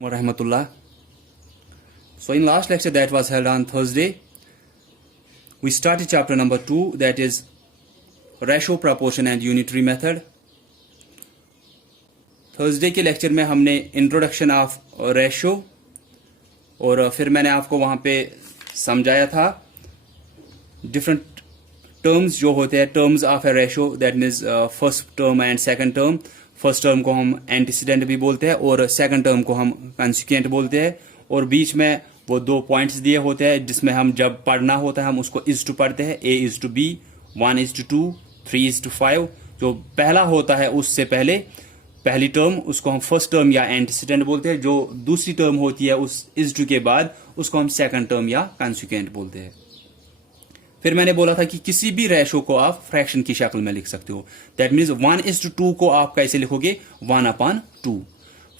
Warahmatullah. So in last lecture that was held on Thursday, we started chapter number 2, that is ratio, proportion and unitary method. Thursday के lecture में हमने introduction of ratio और फिर मैंने आपको वहाँ पे समझाया था डिफरेंट टर्म्स जो होते हैं, terms of a ratio, that means first term and second term. First term को हम एंटीसीडेंट भी बोलते हैं और सेकंड टर्म को हम कंसिक्वेंट बोलते हैं. और बीच में वो दो पॉइंट्स दिए होते हैं जिसमें हम जब पढ़ना होता है हम उसको इज टू पढ़ते हैं. ए इज टू बी, 1:2, 3:5. जो पहला होता है उससे पहले पहली टर्म उसको हम फर्स्ट टर्म या एंटीसीडेंट बोलते हैं. जो दूसरी टर्म होती है उस इज टू के बाद उसको हम सेकंड टर्म या कंसिक्वेंट बोलते हैं. फिर मैंने बोला था कि किसी भी रेशो को आप फ्रैक्शन की शक्ल में लिख सकते हो. दैट मीन्स 1:2 को आप कैसे लिखोगे, 1/2.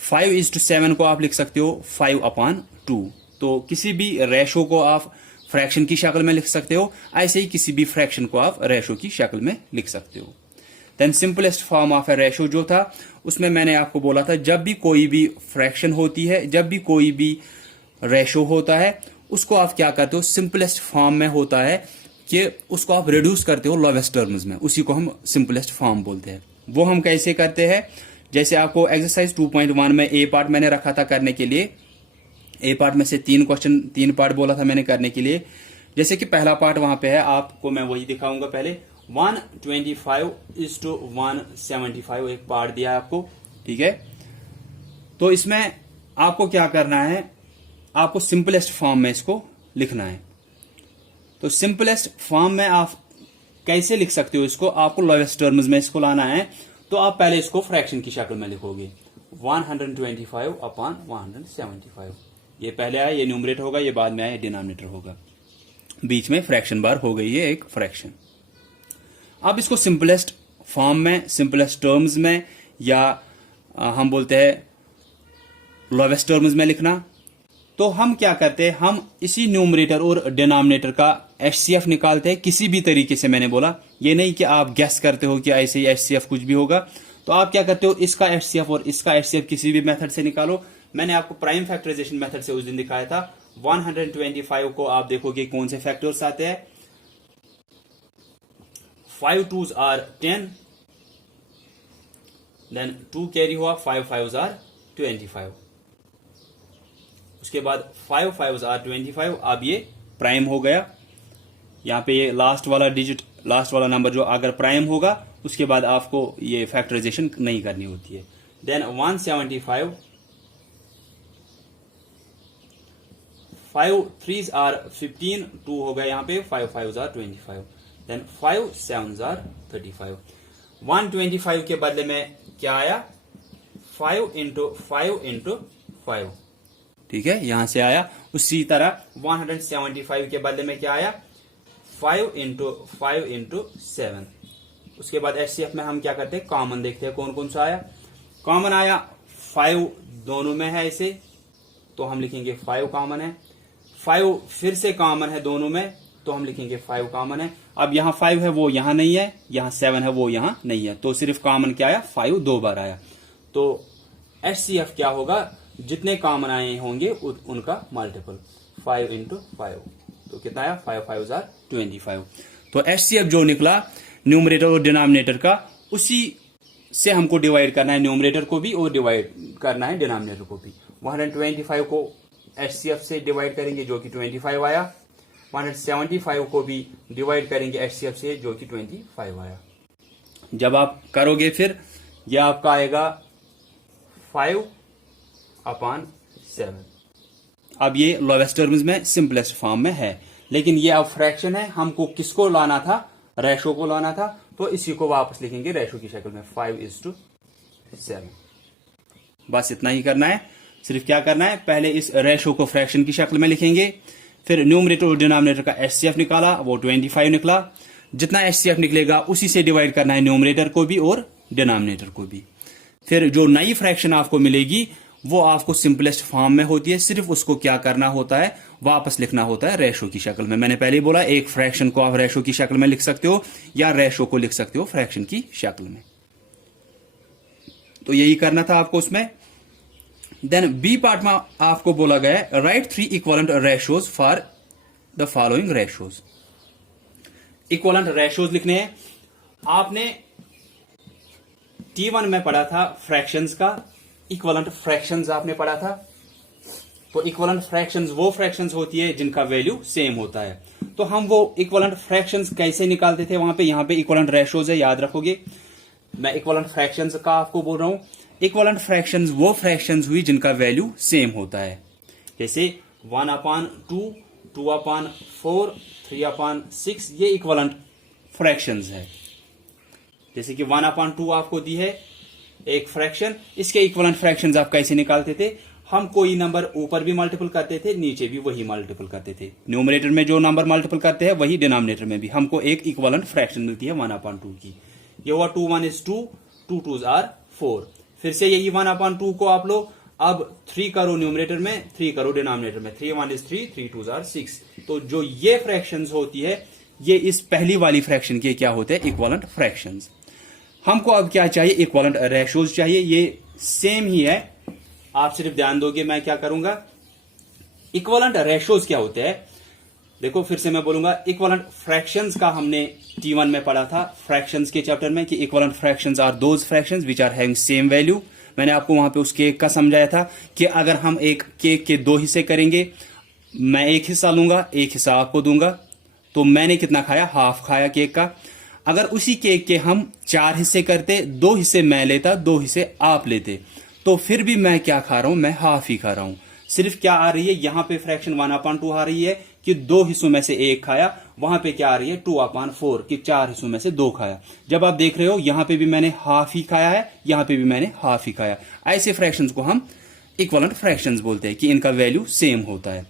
5:7 को आप लिख सकते हो 5/2. तो किसी भी रेशो को आप फ्रैक्शन की शक्ल में लिख सकते हो, ऐसे ही किसी भी फ्रैक्शन को आप रेशो की शक्ल में लिख सकते हो. Then simplest form of a ratio जो था उसमें मैंने आपको बोला था जब भी कोई भी फ्रैक्शन होती है, जब भी कोई भी रेशो होता है, उसको आप क्या करते हो, सिंपलेस्ट फॉर्म में होता है कि उसको आप रिड्यूस करते हो लोवेस्ट टर्म्स में. उसी को हम सिंपलेस्ट फॉर्म बोलते हैं. वो हम कैसे करते हैं, जैसे आपको एक्सरसाइज 2.1 में ए पार्ट मैंने रखा था करने के लिए. ए पार्ट में से 3 क्वेश्चन, 3 पार्ट बोला था मैंने करने के लिए. जैसे कि पहला पार्ट वहां पे है, आपको मैं वही दिखाऊंगा. पहले 125:175 एक पार्ट दिया है आपको, ठीक है. तो इसमें आपको क्या करना है, आपको सिंपलेस्ट फॉर्म में इसको लिखना है. तो सिंपलेस्ट फॉर्म में आप कैसे लिख सकते हो इसको, आपको लोवेस्ट टर्म्स में इसको लाना है. तो आप पहले इसको फ्रैक्शन की शक्ल में लिखोगे 125/175. ये पहले आया, ये न्यूमरेटर होगा, ये बाद में आया, डिनोमिनेटर होगा, बीच में फ्रैक्शन बार हो गई है एक फ्रैक्शन. अब इसको सिंपलेस्ट फॉर्म में, सिंपलेस्ट टर्म्स में, या हम बोलते हैं लोवेस्ट टर्म्स में लिखना. तो हम क्या करते हैं, हम इसी न्यूमरेटर और डिनोमिनेटर का एचसीएफ निकालते हैं किसी भी तरीके से. मैंने बोला ये नहीं कि आप गेस करते हो कि ऐसे ही एचसीएफ कुछ भी होगा. तो आप क्या करते हो, इसका एचसीएफ और इसका एचसीएफ किसी भी मेथड से निकालो. मैंने आपको प्राइम फैक्टराइजेशन मेथड से उस दिन दिखाया था. 125 को आप देखोगे कौन से फैक्टर्स आते हैं. 5 2s are 10, देन 2 कैरी हुआ, 5 5s are 25. उसके बाद 5 5s are 25. अब ये प्राइम हो गया. यहां पे ये लास्ट वाला डिजिट, लास्ट वाला नंबर जो अगर प्राइम होगा उसके बाद आपको ये फैक्टराइजेशन नहीं करनी होती है. देन 175, 5 3s are 15, 2 हो गया यहां पे, 5 5s are 25. Then 5 7s are 35. 125 के बदले में क्या आया, 5 into 5 into 5, ठीक है, यहां से आया. उसी तरह 175 के बदले में क्या आया, 5 into 5 into 7. उसके बाद एचसीएफ में हम क्या करते हैं, कॉमन देखते हैं कौन कौन सा आया. कॉमन आया 5 दोनों में है ऐसे, तो हम लिखेंगे 5 कॉमन है. 5 फिर से कॉमन है दोनों में, तो हम लिखेंगे 5 कॉमन है. अब यहाँ 5 है वो यहाँ नहीं है, यहाँ 7 है वो यहाँ नहीं है, तो सिर्फ कॉमन क्या आया, 5 2 बार आया. तो एचसीएफ क्या होगा, जितने कॉमन आए होंगे उनका मल्टीपल, 5 into 5. तो कितना आया, 5 5s are 25. तो एचसीएफ जो निकला न्यूमरेटर और डिनोमिनेटर का, उसी से हमको डिवाइड करना है, न्यूमरेटर को भी और डिवाइड करना है डिनोमिनेटर को भी. 125 को एचसीएफ से डिवाइड करेंगे जो कि 25 आया. 175 को भी डिवाइड करेंगे एचसीएफ से जो कि 25 आया. जब आप करोगे फिर यह आपका आएगा 5/7. अब ये लोवेस्ट टर्म्स में सिंपलेस्ट फॉर्म में है, लेकिन ये अब फ्रैक्शन है, हमको किसको लाना था, रेशो को लाना था. तो इसी को वापस लिखेंगे रेशो की शक्ल में 5:7. बस इतना ही करना है. सिर्फ क्या करना है, पहले इस रेशो को फ्रैक्शन की शक्ल में लिखेंगे, फिर न्यूमरेटर और डिनोमिनेटर का एचसीएफ निकाला, वो 25 निकला. जितना एचसीएफ निकलेगा उसी से डिवाइड करना है न्यूमरेटर को भी और डिनोमिनेटर को भी. फिर जो नई फ्रैक्शन आपको मिलेगी वो आपको सिंपलेस्ट फॉर्म में होती है, सिर्फ उसको क्या करना होता है, वापस लिखना होता है रेशो की शक्ल में. मैंने पहले ही बोला एक फ्रैक्शन को आप रेशो की शक्ल में लिख सकते हो या रेशो को लिख सकते हो फ्रैक्शन की शक्ल में. तो यही करना था आपको उसमें. देन बी पार्ट में आपको बोला गया है right 3 equivalent ratios for the following ratios. Equivalent ratios लिखने हैं। आपने T1 में पढ़ा था फ्रैक्शंस का, इक्वलेंट फ्रैक्शंस आपने पढ़ा था। तो इक्वलेंट फ्रैक्शंस वो फ्रैक्शंस होती है जिनका वैल्यू सेम होता है। तो हम वो इक्वलेंट फ्रैक्शंस कैसे निकालते थे, वहां पे यहां पे इक्वलेंट रेशियोज है, याद रखोगे। मैं इक्वलेंट फ्रैक्शंस का आपको बोल रहा हूं। इक्वलेंट फ्रैक्शंस वो फ्रैक्शंस हुई जिनका वैल्यू सेम होता है, जैसे 1/2, 2/4, 3/6, ये इक्वलेंट फ्रैक्शंस है। जैसे कि 1/2 आपको दी है एक फ्रैक्शन, इसके इक्वलेंट फ्रैक्शंस आप कैसे निकालते थे, हम कोई नंबर ऊपर भी मल्टीपल करते थे, नीचे भी वही मल्टीपल करते थे। न्यूमरेटर में जो नंबर मल्टीपल करते हैं वही डिनोमिनेटर में भी हमको एक इक्वलेंट फ्रैक्शन मिलती है 1/2 की। ये हुआ 2 1 is 2, 2 2s are 4। फिर से यही 1/2 को आप लो, अब 3 करो न्यूमरेटर में, 3 करो डिनोमिनेटर में। 3 1 is 3, 3 2s are 6। तो जो ये फ्रैक्शंस होती है, ये इस पहली वाली फ्रैक्शन के क्या होते हैं, इक्वलेंट फ्रैक्शंस। हमको अब क्या चाहिए, इक्वलेंट रेशियोज चाहिए। ये सेम ही है, आप सिर्फ ध्यान दोगे मैं क्या करूंगा। इक्वलेंट रेशियोज क्या होते हैं, देखो फिर से मैं बोलूंगा। इक्वलेंट फ्रैक्शंस का हमने T1 में पढ़ा था, फ्रैक्शंस के चैप्टर में, कि equivalent fractions are those fractions which are having same value. मैंने आपको वहां पे उस केक का समझाया था कि अगर हम एक केक के 2 हिस्से करेंगे, मैं एक हिस्सा लूंगा, एक हिस्सा आपको दूंगा, तो मैंने कितना खाया, हाफ खाया केक का। अगर उसी केक के हम 4 हिस्से करते, 2 हिस्से मैं लेता, 2 हिस्से आप लेते, तो फिर भी मैं क्या खा रहा हूं, मैं हाफ ही खा रहा हूं। सिर्फ क्या आ रही है, यहां पे फ्रैक्शन 1/2 आ रही है कि 2 हिस्सों में से 1 खाया, वहां पे क्या आ रही है 2/4 कि 4 हिस्सों में से 2 खाया। जब आप देख रहे हो यहां पे भी मैंने हाफ ही खाया है, यहां पे भी मैंने हाफ ही खाया। ऐसे फ्रैक्शंस को हम इक्वलेंट फ्रैक्शंस बोलते हैं कि इनका वैल्यू सेम होता है।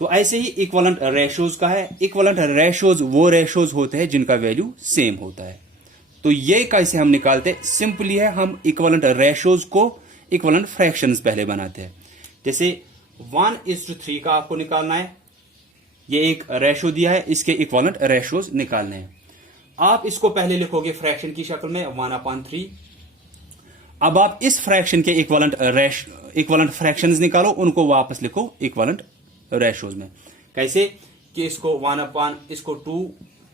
तो ऐसे ही इक्वलेंट रेशियोज का है। इक्वलेंट रेशियोज वो रेशियोज होते हैं जिनका वैल्यू सेम होता है। तो ये कैसे हम निकालते हैं, सिंपली है, हम इक्वलेंट रेशियोज को इक्वलेंट फ्रैक्शंस पहले बनाते हैं। जैसे 1:3 का आपको निकालना है, ये एक रेशियो दिया है, इसके इक्वलेंट रेशियोज निकालने हैं। आप इसको पहले लिखोगे फ्रैक्शन की शक्ल में 1/3। अब आप इस फ्रैक्शन के इक्वलेंट फ्रैक्शंस निकालो, उनको वापस लिखो इक्वलेंट रेशियोज में। कैसे कि इसको इसको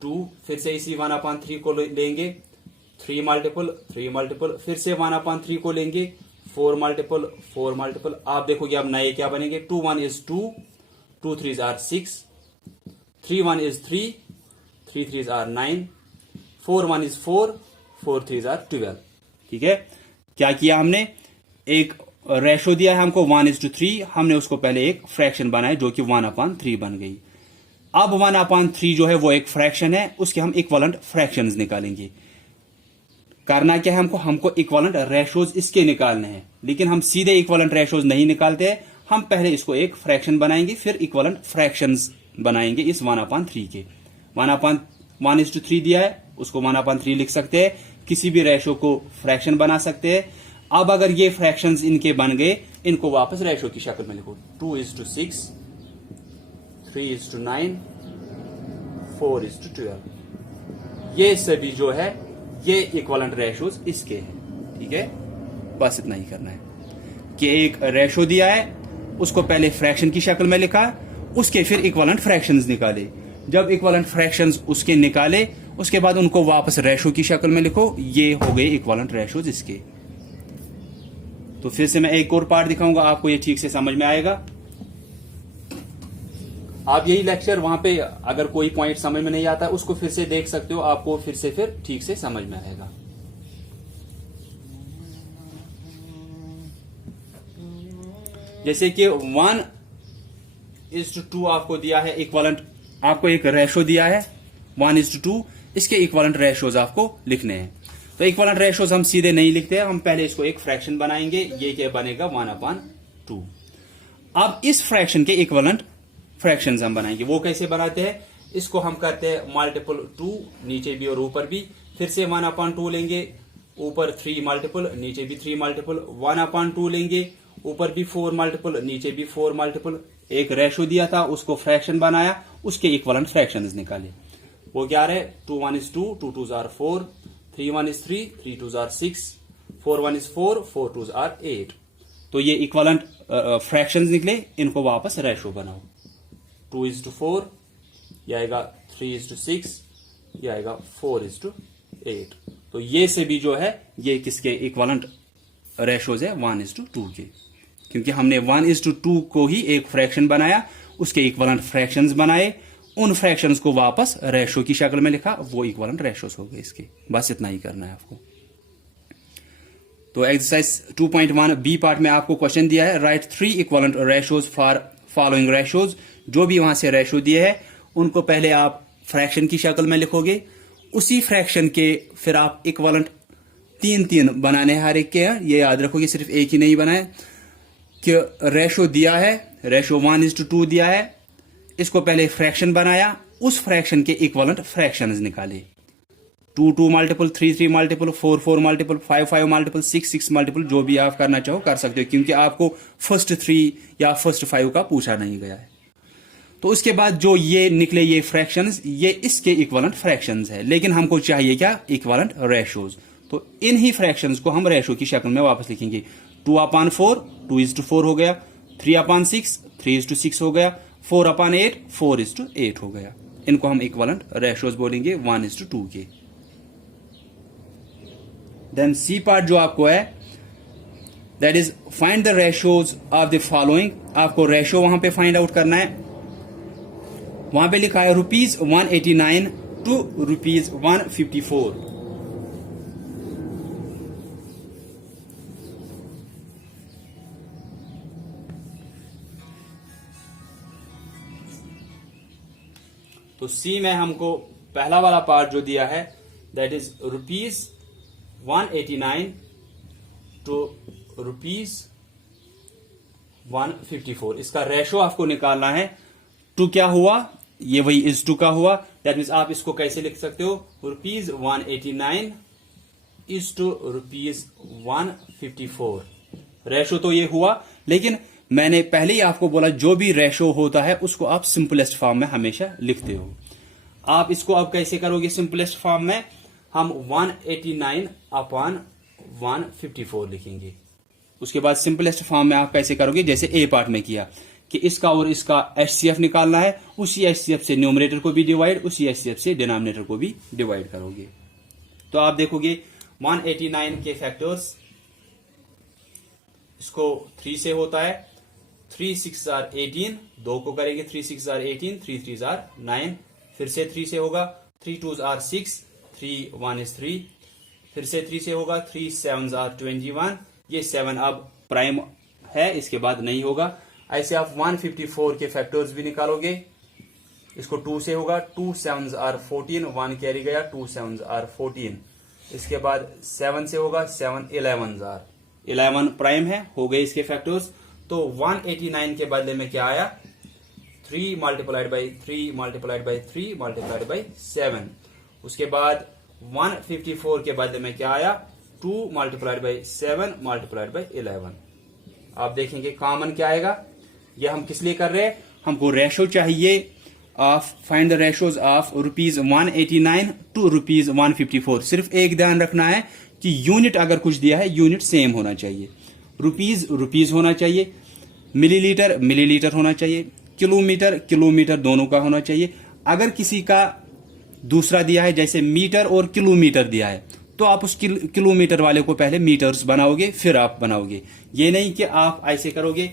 2, फिर से इसी 1/3 को लेंगे, 3 मल्टीपल, फिर से 1/3 को लेंगे, 4 मल्टीपल। आप देखोगे अब नए क्या बनेंगे, 2 1 is 2, 2 3s are 6, 3 1 is 3, 3 3s are 9, 4 1 is 4, 4 3s are 12। ठीक है, क्या किया हमने, एक रेशो दिया है हमको 1:3, हमने उसको पहले एक फ्रैक्शन बनाया जो कि 1/3 बन गई। अब 1/3 जो है वो एक फ्रैक्शन है, उसके हम इक्वलेंट फ्रैक्शंस निकालेंगे। करना क्या है हमको इक्वलेंट रेशियोज इसके निकालने हैं, लेकिन हम सीधे इक्वलेंट रेशियोज नहीं निकालते हैं, हम पहले इसको एक फ्रैक्शन बनाएंगे, फिर इक्वलेंट फ्रैक्शंस बनाएंगे इस 1/3 के। 1:3 दिया है, उसको 1/3 लिख सकते हैं, किसी भी रेशियो को फ्रैक्शन बना सकते हैं। अब अगर ये फ्रैक्शंस इनके बन गए, इनको वापस रेशियो की शक्ल में लिखो, 2:6, 3:9, 4:12। ये सभी जो है ये इक्वलेंट रेशियोज इसके हैं। ठीक है, बस इतना ही करना है कि एक रेशियो दिया है, उसको पहले फ्रैक्शन की शक्ल में लिखा, उसके फिर इक्वलेंट फ्रैक्शंस निकाले। जब इक्वलेंट फ्रैक्शंस उसके निकाले, उसके बाद उनको वापस रेशियो की शक्ल में लिखो, ये हो गए इक्वलेंट रेशियोज इसके। तो फिर से मैं एक और पार्ट दिखाऊंगा, आपको ये ठीक से समझ में आएगा। आप यही लेक्चर वहां पे अगर कोई पॉइंट समझ में नहीं आता उसको फिर से देख सकते हो, आपको फिर से ठीक से समझ में आएगा। जैसे कि 1:2 आपको दिया है इक्वलेंट, आपको एक रेशो दिया है 1:2, इसके इक्वलेंट रेशियोज आपको लिखने हैं। तो इक्वलेंट रेशियोज हम सीधे नहीं लिखते हैं, हम पहले इसको एक फ्रैक्शन बनाएंगे, ये क्या बनेगा 1/2। अब इस फ्रैक्शन के इक्वलेंट फ्रैक्शंस हम बनाएंगे, वो कैसे बनाते हैं, इसको हम करते हैं मल्टीपल 2, नीचे भी और ऊपर भी, फिर से 1/2 लेंगे, ऊपर 3 मल्टीपल, नीचे भी 3 मल्टीपल, 1/2 लेंगे, ऊपर भी 4 मल्टीपल, नीचे भी 4 मल्टीपल। एक रेशो दिया था, उसको फ्रैक्शन बनाया, उसके इक्वलेंट फ्रैक्शंस निकाले। वो क्या रहे, 2 1 is 2, 2 2s are 4, 3 1 is 3, 3 2s are 6, 4 1 is 4, 4 2s are 8। तो ये इक्वलेंट फ्रैक्शंस निकले, इनको वापस रेशो बनाओ। 2:4, यह आएगा 3:6, यह आएगा 4:8। तो ये से भी जो है ये किसके इक्विवेलेंट रेशोज है, 1:2 के, क्योंकि हमने 1:2 को ही एक फ्रैक्शन बनाया, उसके इक्विवेलेंट फ्रैक्शंस बनाए, उन फ्रैक्शंस को वापस रेशो की शक्ल में लिखा, वो इक्विवेलेंट रेशोज हो गए इसके। बस इतना ही करना है आपको। तो एक्सरसाइज 2.1 बी पार्ट में आपको क्वेश्चन दिया है, right 3 equivalent ratios for following ratios. जो भी वहां से रेशो दिए है उनको पहले आप फ्रैक्शन की शक्ल में लिखोगे, उसी फ्रैक्शन के फिर आप इक्विवेलेंट 3 बनाने हैं हर एक के। ये याद रखोगे, सिर्फ एक ही नहीं बनाए कि रेशो दिया है, रेशो 1:2 दिया है, इसको पहले फ्रैक्शन बनाया, उस फ्रैक्शन के इक्विवेलेंट फ्रैक्शंस निकाले। 2 multiple, 3 multiple, 4 multiple, 5 multiple, 6 multiple, जो भी आप करना चाहो कर सकते हो, क्योंकि आपको फर्स्ट 3 या फर्स्ट 5 का पूछा नहीं गया है। तो उसके बाद जो ये निकले ये फ्रैक्शंस, ये इसके इक्विवेलेंट फ्रैक्शंस है, लेकिन हमको चाहिए क्या, इक्विवेलेंट रेशोज। तो इन ही फ्रैक्शंस को हम रेशो की शक्ल में वापस लिखेंगे। 2/4 2:4 हो गया, 3/6 3:6 हो गया, 4/8 4:8 हो गया। इनको हम इक्विवेलेंट रेशोज बोलेंगे 1:2 के। देन सी पार्ट जो आपको है, that is find the ratios of the following. आपको रेशो वहां पे फाइंड आउट करना है। वहां पे लिखा है ₹189 to ₹154। तो सी में हमको पहला वाला पार्ट जो दिया है, दैट इज ₹189 to ₹154। इसका रेशो आपको निकालना है। टू क्या हुआ, ये वही is2 का हुआ। दैट मीन्स आप इसको कैसे लिख सकते हो, ₹189 is to ₹154। रेशो तो ये हुआ, लेकिन मैंने पहले ही आपको बोला जो भी रेशो होता है उसको आप सिंपलेस्ट फॉर्म में हमेशा लिखते हो। आप इसको अब कैसे करोगे सिंपलेस्ट फॉर्म में, हम 189/154 लिखेंगे। उसके बाद सिंपलेस्ट फॉर्म में आप कैसे करोगे, जैसे ए पार्ट में किया कि इसका और इसका HCF निकालना है, उसी HCF से न्यूमरेटर को भी डिवाइड, उसी HCF से डिनोमिनेटर को भी डिवाइड करोगे। तो आप देखोगे 189 के फैक्टर्स, इसको 3 से होता है, 3 6 are 18, 2 को करेंगे 3 6 are 18, 3 3 are 9, फिर से 3 से होगा, 3 2 are 6, 3 1 is 3, फिर से 3 से होगा, 3 7 are 21, ये 7 अब प्राइम है, इसके बाद नहीं होगा। ऐसे आप 154 के फैक्टर्स भी निकालोगे। इसको 2 से होगा, 2 7 are 14, 1 कैरी गया, 2 7 are 14। इसके बाद 7 से होगा, 7 11 are 11 प्राइम है, हो गए इसके फैक्टर्स। तो 189 के बदले में क्या आया, 3 multiplied by 3 multiplied by 3 multiplied by 7। उसके बाद 154 के बदले में क्या आया, 2 मल्टीप्लाइड बाई 7 मल्टीप्लाइड बाई 11। आप देखेंगे कॉमन क्या आएगा। ये हम किस लिए कर रहे हैं, हमको रेशो चाहिए of, find the ratios of ₹189 to ₹154। सिर्फ एक ध्यान रखना है कि यूनिट अगर कुछ दिया है, यूनिट सेम होना चाहिए। रुपीज होना चाहिए, मिलीलीटर मिलीलीटर होना चाहिए, किलोमीटर किलोमीटर दोनों का होना चाहिए। अगर किसी का दूसरा दिया है, जैसे मीटर और किलोमीटर दिया है, तो आप उस किलोमीटर वाले को पहले मीटर्स बनाओगे, फिर आप बनाओगे। ये नहीं कि आप ऐसे करोगे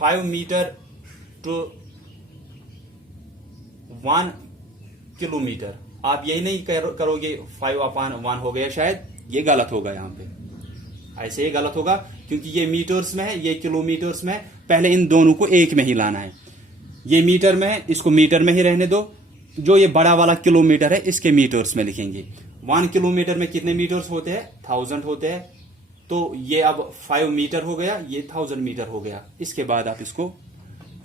5 मीटर टू 1 किलोमीटर, आप यही नहीं करोगे 5/1 हो गया, शायद ये गलत होगा। यहां पे ऐसे ही गलत होगा, क्योंकि ये मीटर्स में है, ये किलोमीटर्स में है। पहले इन दोनों को एक में ही लाना है। ये मीटर में है, इसको मीटर में ही रहने दो। जो ये बड़ा वाला किलोमीटर है, इसके मीटर्स में लिखेंगे। 1 किलोमीटर में कितने मीटर्स होते हैं, 1000 होते हैं। तो ये अब 5 मीटर हो गया, ये 1000 मीटर हो गया। इसके बाद आप इसको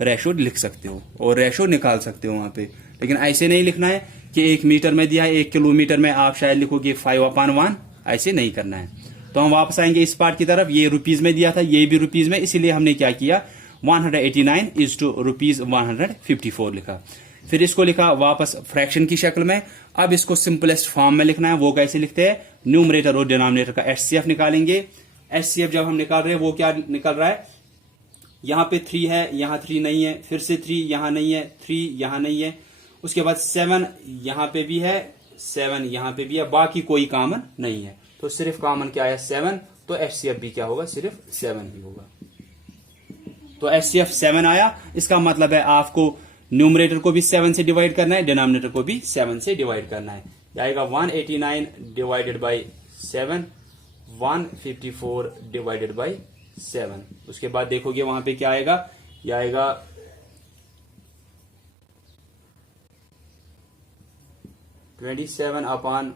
रेशो लिख सकते हो और रेशो निकाल सकते हो वहां पे। लेकिन ऐसे नहीं लिखना है कि 1 मीटर में दिया है, 1 किलोमीटर में आप शायद लिखोगे 5/1, ऐसे नहीं करना है। तो हम वापस आएंगे इस पार्ट की तरफ। ये रुपीज में दिया था, ये भी रुपीज में, इसीलिए हमने क्या किया, 189 is to ₹154 लिखा। फिर इसको लिखा वापस फ्रैक्शन की शक्ल में। अब इसको सिंपलेस्ट फॉर्म में लिखना है। वो कैसे लिखते हैं, न्यूमरेटर और डिनोमिनेटर का HCF निकालेंगे। HCF जब हम निकाल रहे हैं, वो क्या निकल रहा है, यहाँ पे 3 है, यहाँ 3 नहीं है, फिर से 3 यहाँ नहीं है, 3 यहाँ नहीं है, उसके बाद 7 यहाँ पे भी है, 7 यहाँ पे भी है, बाकी कोई कॉमन नहीं है। तो सिर्फ कॉमन क्या है 7, तो HCF भी क्या होगा, सिर्फ 7 ही होगा। तो HCF 7 आया। इसका मतलब है आपको न्यूमरेटर को भी 7 से डिवाइड करना है, डिनोमिनेटर को भी 7 से डिवाइड करना है। आएगा 189 डिवाइडेड बाई 7, 154 डिवाइडेड बाई 7। उसके बाद देखोगे वहां पे क्या आएगा, यह आएगा 27 अपॉन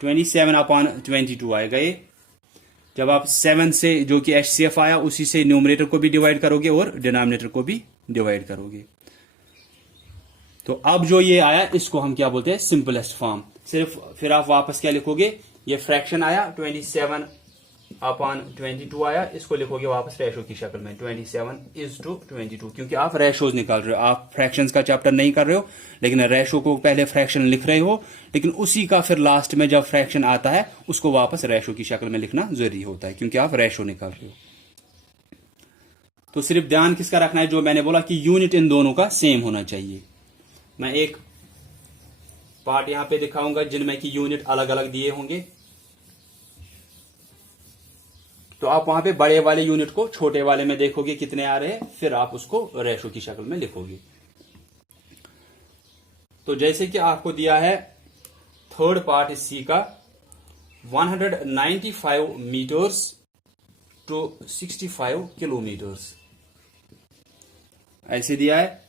22 आएगा ये। जब आप 7 से जो कि HCF आया उसी से न्यूमरेटर को भी डिवाइड करोगे और डिनोमिनेटर को भी डिवाइड करोगे। तो अब जो ये आया इसको हम क्या बोलते हैं, सिंपलेस्ट फॉर्म। सिर्फ फिर आप वापस क्या लिखोगे, ये फ्रैक्शन आया 27 अपॉन 22 आया, इसको लिखोगे वापस रेशो की शक्ल में 27:22, क्योंकि आप रेशोज निकाल रहे हो, आप फ्रैक्शंस का चैप्टर नहीं कर रहे हो, लेकिन रेशो को पहले फ्रैक्शन लिख रहे हो, लेकिन उसी का फिर लास्ट में जब फ्रैक्शन आता है उसको वापस रेशो की शक्ल में लिखना जरूरी होता है, क्योंकि आप रेशो निकाल रहे हो। तो सिर्फ ध्यान किसका रखना है, जो मैंने बोला कि यूनिट इन दोनों का सेम होना चाहिए। मैं एक पार्ट यहां पे दिखाऊंगा जिनमें की यूनिट अलग अलग दिए होंगे, तो आप वहां पे बड़े वाले यूनिट को छोटे वाले में देखोगे कितने आ रहे हैं, फिर आप उसको रेशो की शक्ल में लिखोगे। तो जैसे कि आपको दिया है थर्ड पार्ट इस सी का 195 मीटर्स टू 65 किलोमीटर्स ऐसे दिया है।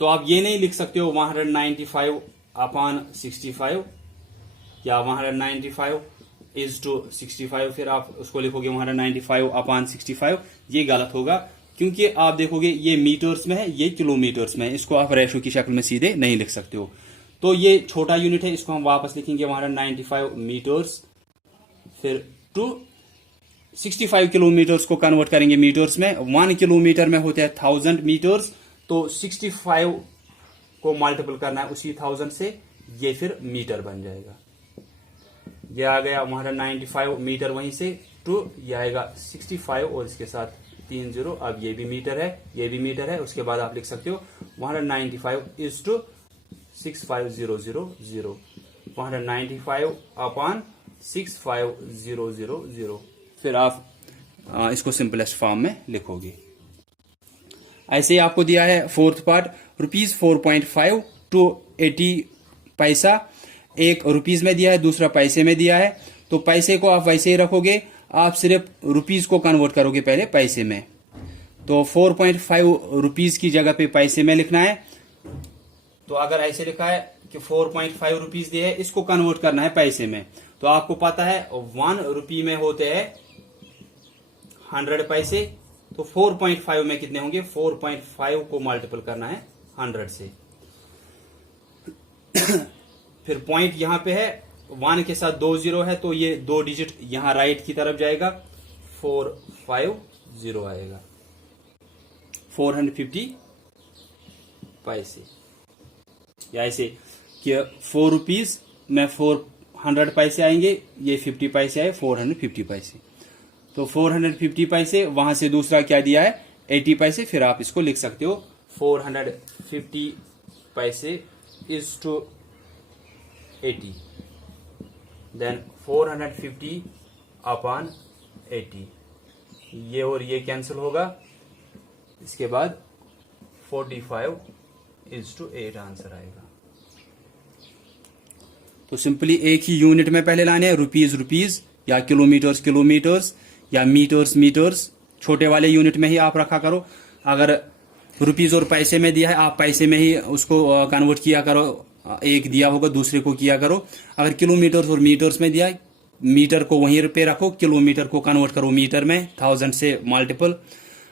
तो आप ये नहीं लिख सकते हो 195 अपॉन 65 या 195 इज टू 65, फिर आप उसको लिखोगे 195 अपॉन 65, ये गलत होगा, क्योंकि आप देखोगे ये मीटर्स में है, ये किलोमीटर्स में है, इसको आप रेशो की शक्ल में सीधे नहीं लिख सकते हो। तो ये छोटा यूनिट है, इसको हम वापस लिखेंगे 195 मीटर्स, फिर टू 65 किलोमीटर्स को कन्वर्ट करेंगे मीटर्स में। 1 किलोमीटर में होते हैं 1000 मीटर्स, तो 65 को मल्टीपल करना है उसी 1000 से, ये फिर मीटर बन जाएगा। ये आ गया 195 मीटर, वहीं से टू ये आएगा 65 और इसके साथ 3 0। अब ये भी मीटर है, ये भी मीटर है, उसके बाद आप लिख सकते हो 195 इज टू 65000, 195 अपॉन 65000, फिर आप इसको सिंपलेस्ट फॉर्म में लिखोगे। ऐसे ही आपको दिया है फोर्थ पार्ट ₹4.5 टू 80 पैसा, एक रुपीज में दिया है, दूसरा पैसे में दिया है। तो पैसे को आप वैसे ही रखोगे, आप सिर्फ रुपीज को कन्वर्ट करोगे पहले पैसे में। तो 4.5 रुपीज की जगह पे पैसे में लिखना है। तो अगर ऐसे लिखा है कि 4.5 रुपीज दिए है, इसको कन्वर्ट करना है पैसे में, तो आपको पता है 1 रुपये में होते हैं 100 पैसे, तो 4.5 में कितने होंगे, 4.5 को मल्टीपल करना है 100 से। फिर पॉइंट यहां पे है, 1 के साथ 2 0 है, तो ये 2 डिजिट यहां राइट की तरफ जाएगा, 450 आएगा, 450 पैसे। या ऐसे कि 4 रुपीज में 400 पैसे आएंगे, ये 50 पैसे आए, 450 पैसे। तो 450 पैसे, वहां से दूसरा क्या दिया है 80 पैसे, फिर आप इसको लिख सकते हो 450 पैसे इज टू 80, देन 450 अपॉन 80, ये और ये कैंसिल होगा, इसके बाद 45 इज टू 8 आंसर आएगा। तो सिंपली एक ही यूनिट में पहले लाने हैं, रुपीज रुपीज, या किलोमीटर्स किलोमीटर्स, या मीटर्स मीटर्स, छोटे वाले यूनिट में ही आप रखा करो। अगर रुपीज और पैसे में दिया है, आप पैसे में ही उसको कन्वर्ट किया करो, एक दिया होगा दूसरे को किया करो। अगर किलोमीटर्स और मीटर्स में दिया है, मीटर को वहीं पे रखो, किलोमीटर को कन्वर्ट करो मीटर में 1000 से मल्टीपल।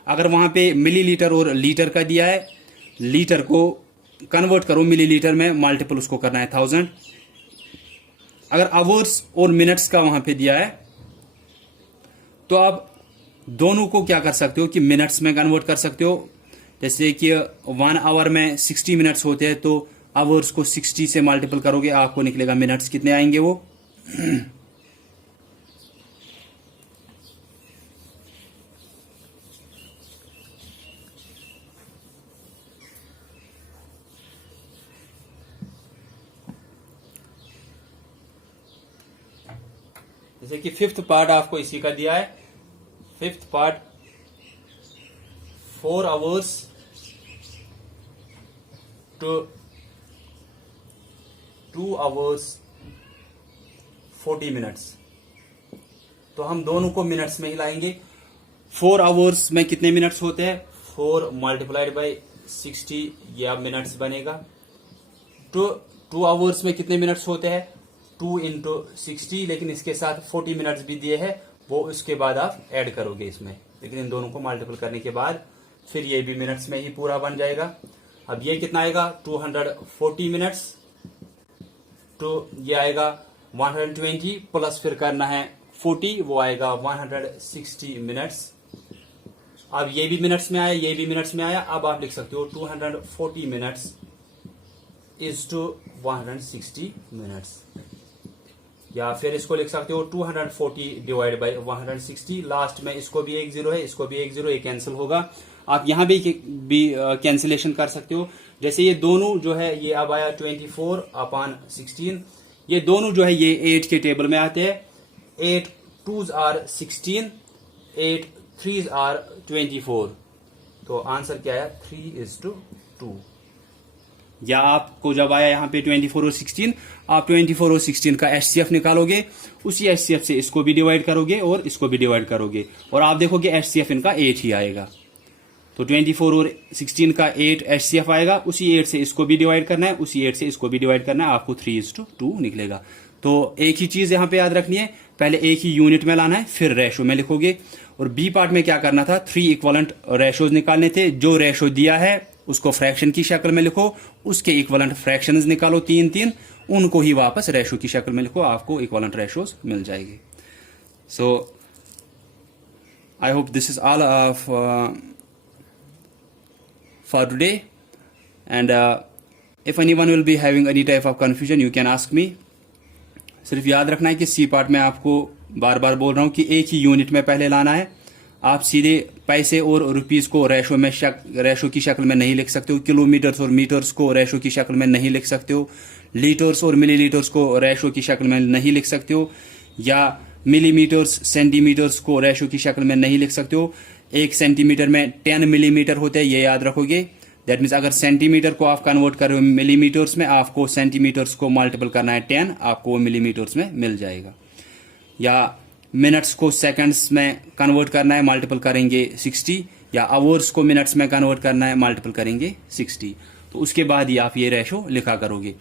अगर वहां पे मिलीलीटर और लीटर का दिया है, लीटर को कन्वर्ट करो मिलीलीटर में, मल्टीपल उसको करना है 1000। अगर आवर्स और मिनट्स का वहां पे दिया है, तो आप दोनों को क्या कर सकते हो कि मिनट्स में कन्वर्ट कर सकते हो। जैसे कि 1 आवर में 60 मिनट्स होते हैं, तो आवर्स को 60 से मल्टीपल करोगे आपको निकलेगा मिनट्स कितने आएंगे वो। जैसे कि 5th पार्ट आपको इसी का दिया है। 5th part 4 hours to 2 hours 40 minutes. तो हम दोनों को मिनट्स में ही लाएंगे। 4 आवर्स में कितने मिनट्स होते हैं, 4 मल्टीप्लाइड बाई 60 यह मिनट्स बनेगा। 2 आवर्स में कितने मिनट्स होते हैं, 2 इंटू 60, लेकिन इसके साथ 40 मिनट्स भी दिए हैं, वो उसके बाद आप ऐड करोगे इसमें। लेकिन इन दोनों को मल्टीपल करने के बाद फिर ये भी मिनट्स में ही पूरा बन जाएगा। अब ये कितना आएगा, 240 मिनट्स। तो ये आएगा 120 प्लस फिर करना है 40, वो आएगा 160 मिनट्स। अब ये भी मिनट्स में आया, ये भी मिनट्स में आया। अब आप लिख सकते हो 240 मिनट्स इज टू 160 मिनट्स, या फिर इसको लिख सकते हो 240 डिवाइड बाई 160। लास्ट में इसको भी एक जीरो है, इसको भी एक जीरो, ये कैंसिल होगा। आप यहां भी कैंसिलेशन कर सकते हो। जैसे ये दोनों जो है ये अब आया 24/16, ये दोनों जो है ये 8 के टेबल में आते हैं। 8 2s आर 16, 8 3s आर 24। तो आंसर क्या आया, 3:2। या आपको जब आया यहाँ पे 24 और 16, आप 24 और 16 का HCF निकालोगे, उसी HCF से इसको भी डिवाइड करोगे और इसको भी डिवाइड करोगे, और आप देखोगे HCF इनका 8 ही आएगा। तो 24 और 16 का 8 HCF आएगा, उसी 8 से इसको भी डिवाइड करना है, उसी 8 से इसको भी डिवाइड करना है, आपको 3:2 निकलेगा। तो एक ही चीज यहाँ पे याद रखनी है, पहले एक ही यूनिट में लाना है, फिर रेशो में लिखोगे। और बी पार्ट में क्या करना था, 3 इक्वलेंट रेशोज निकालने थे। जो रेशो दिया है उसको फ्रैक्शन की शक्ल में लिखो, उसके इक्वलेंट फ्रैक्शंस निकालो 3-3, उनको ही वापस रेशो की शक्ल में लिखो, आपको इक्वलेंट रेशोज मिल जाएगी। So I hope this is all for today, and if anyone will be having any type of confusion you can ask me. सिर्फ याद रखना है कि सी पार्ट में आपको बार बार बोल रहा हूं कि एक ही यूनिट में पहले लाना है। आप सीधे पैसे और रुपीस को रेशो की शक्ल में नहीं लिख सकते हो, किलोमीटर्स और मीटर्स को रेशो की शक्ल में नहीं लिख सकते हो, लीटर्स और मिलीलीटर्स को रेशो की शक्ल में नहीं लिख सकते हो, या मिलीमीटर्स सेंटीमीटर्स को रेशो की शक्ल में नहीं लिख सकते हो। 1 सेंटीमीटर में 10 मिलीमीटर होते हैं, ये याद रखोगे। दैट मीन्स अगर सेंटीमीटर को आप कन्वर्ट कर रहे हो मिलीमीटर्स में, आपको सेंटीमीटर्स को मल्टीपल करना है 10, आपको वो मिलीमीटर्स में मिल जाएगा। या मिनट्स को सेकंड्स में कन्वर्ट करना है, मल्टीपल करेंगे 60, या आवर्स को मिनट्स में कन्वर्ट करना है, मल्टीपल करेंगे 60। तो उसके बाद ही आप ये रेशो लिखा करोगे।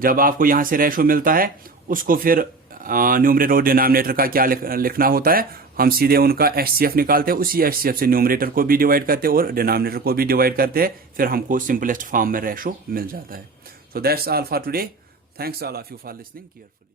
जब आपको यहां से रेशो मिलता है, उसको फिर न्यूमरेटर और डिनोमिनेटर का क्या लिखना होता है, हम सीधे उनका HCF निकालते हैं, उसी HCF से न्यूमरेटर को भी डिवाइड करते हैं और डिनोमिनेटर को भी डिवाइड करते हैं, फिर हमको सिंपलेस्ट फॉर्म में रेशो मिल जाता है। So that's all for today. Thanks all of you for listening carefully.